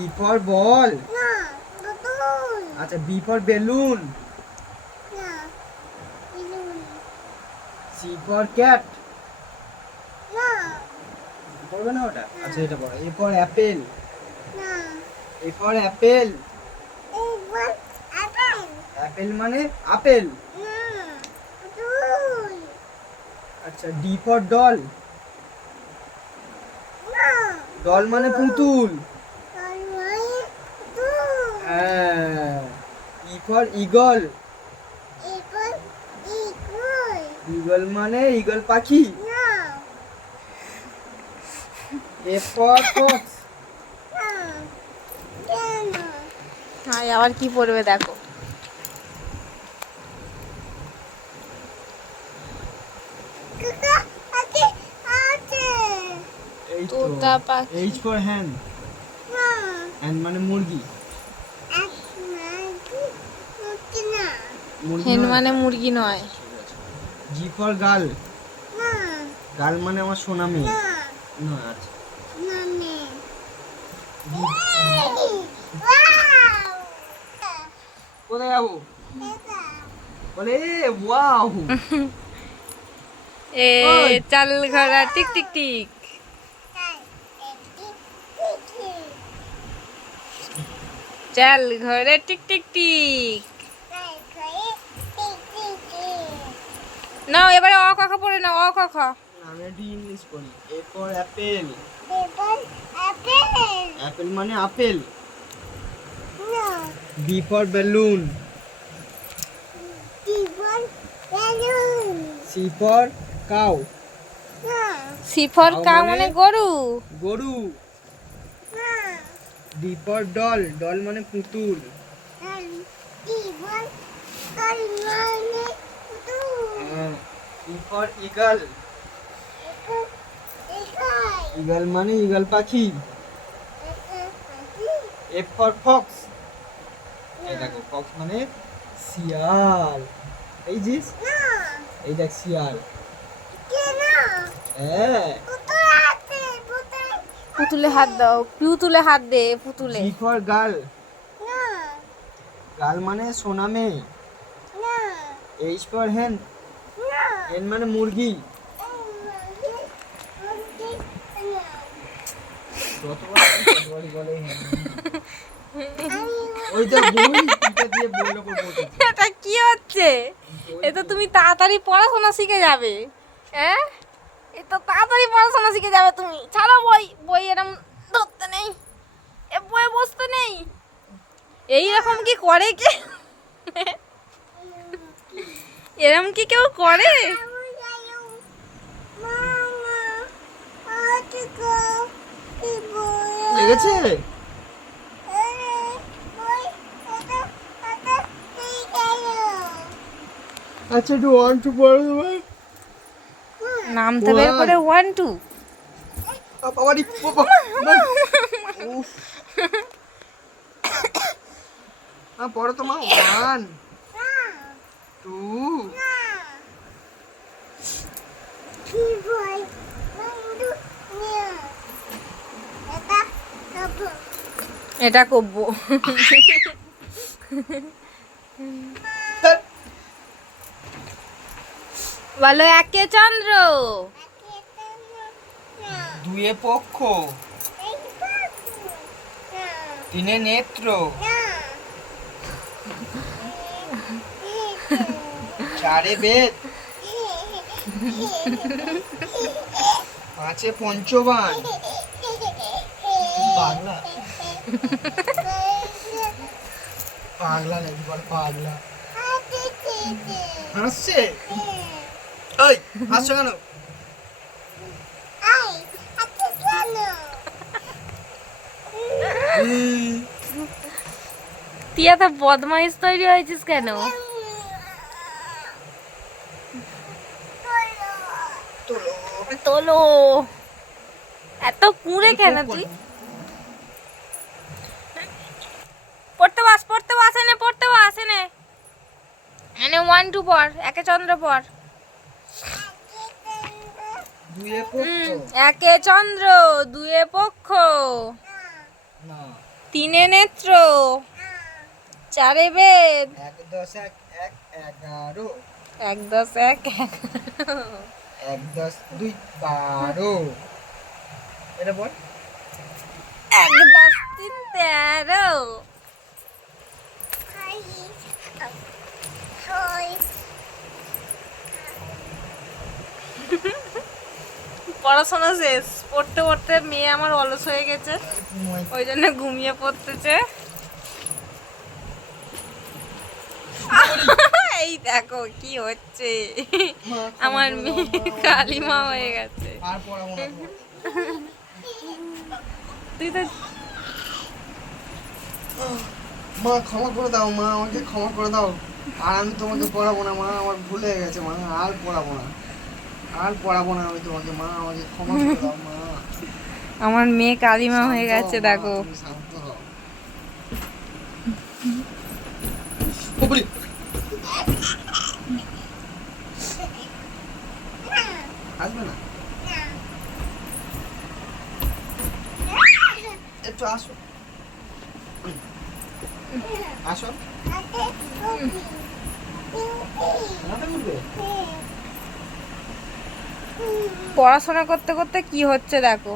E for ball. না বুতুল আচ্ছা B for balloon. না ইলুন C for cat. না পড়বে না ওটা? আচ্ছা এটা পড়ো। A for apple. না A for apple. এই বল আপেল Apple মানে আপেল। না বুতুল আচ্ছা D for doll. না doll মানে পুতুল। তারমানে বুতুল হ্যাঁ। E for eagle. এবার ইকুল eagle মানে ঈগল পাখি। না F for fox. না কেন হ্যাঁ আবার কি পড়বে দেখো। কাকা আছে আছে এই তো তোতা পাখি। H for hen. না hen মানে মুরগি। এক মাগি মুক্তি না মুরগি হেন নয়? মানে মুরগি নয়। ঠিক আছে। G for girl. না গার্ল মানে আমার সোনা মেয়ে। না না আচ্ছা। নামে D ওয়াও কোথায় যাবো? এটা বলে ওয়াও। এ ওই। চাল ঘোড়া টিক টিক টিক। তাই একটি দেখি চাল ঘোড়া টিক টিক টিক। তাই করে দেখি নাও এবারে অ ক খ পড়ে নাও অ ক খ। আমি একটু ইংলিশ পড়ি। A for apple. এবার আপেল apple মানে আপেল। না B for balloon. জীবন বেলুন C for cow. না সিফর কাউ কা মানে? মানে গরু। গরু। না D for doll. doll মানে পুতুল। জীবন কলমানে তু E for eagle. একাই eagle মানে ঈগল পাখি। F for fox. এই দেখো fox মানে শিয়াল। এই যে না এই দেখ শিয়াল। কেন হ্যাঁ। পুতুল আছে পুতুল পুতুলে হাত দাও পুতুলে হাত দে পুতুলে। G for girl. না গার্ল মানে সোনা মেয়ে। না H for hen. না hen মানে মুরগি। যতবারই বলে hen। ওই তো বই এটা দিয়ে বইয়ের উপর বসেছে। এটা কি হচ্ছে? এ তো তুমি তাড়াতাড়ি পড়াশোনা শিখে যাবে। হ্যাঁ এ তো তাড়াতাড়ি পড়াশোনা শিখে যাবে তুমি। ছাড়ো বই বই এরম ধরতে নেই। এ বই বসতে নেই। এই রকম কি করে কে? এরম কি কেউ করে? লেগেছে? আচ্ছা একটু 1 2 পড়ো তোমার। নামতে বের করে 1 2। বাবারি বাবা। উফ। পড়ো তোমার 1 2 এটা কব্বো। বলো একে চন্দ্র। দুয়ে পক্ষ, তিনে নেত্র, চারে বেদ, পাঁচে পঞ্চবান। পাগলা পাগলা নাকি বল পাগলা। হাসছে? ওই হাসছো কেন? তুই এত বদমাইশ তৈরি হয়েছিস কেন? তোলো এত কুঁড়ে কেন তুই? পড়তে বাস এনে পড়তে বাস এনে এনে 1 2 পড় একে চন্দ্র পড়। দুয়ে পক্ষ একে চন্দ্র দুয়ে পক্ষ না তিনে নেত্র, চারে বেদ, 1 10 1 1 11, 1 10 1 1 10 2 12, এটা বল। 1 10 3 13। খাই খাই পড়াশোনা শেষ, পড়তে পড়তে মেয়ে আমার অলস হয়ে গেছে, ওই জন্য ঘুমিয়ে পড়তেছে। এই দেখো কি হচ্ছে, আমার মেয়ে কালিমা হয়ে গেছে। আর পড়াবো না তো। তুই তো মা ক্ষমা করে দাও, মা আমাকে ক্ষমা করে দাও, আর আমি তোমাকে পড়াবো না মা, আমার ভুল হয়ে গেছে মা, আর পড়াবো না, আর পড়াবো না আমি তোমাকে, মা আমাকে ক্ষমা করে দাও মা। আমার মেয়ে কালিমা হয়ে শান্ত গেছে হও, মা, দেখো। তুমি শান্ত হও। বাবারে, আসবে না, একটু আসো, আসো, মাথা ঘুরবে। পড়াশোনা করতে করতে কি হচ্ছে দেখো,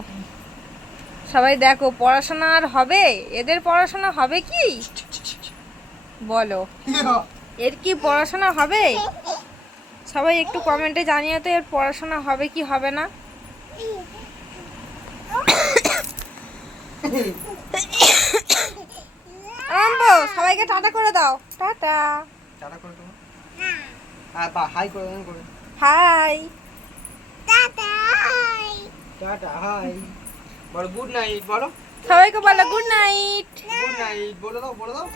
সবাই দেখো পড়াশোনা আর হবে? এদের পড়াশোনা হবে কি বলো? এর কি পড়াশোনা হবে? সবাই একটু কমেন্টে জানিয়ে তো এর পড়াশোনা হবে কি হবে না। আরম্ভ, সবাইকে টাটা করে দাও, টাটা। টাটা করে দেবো, হ্যাঁ বা হাই করে দেন করে, হাই। টাটা টাটা হাই, বলো গুড নাইট, বলো সবাইকে বলো গুড নাইট। গুড নাইট, বলে দাও বলে দাও।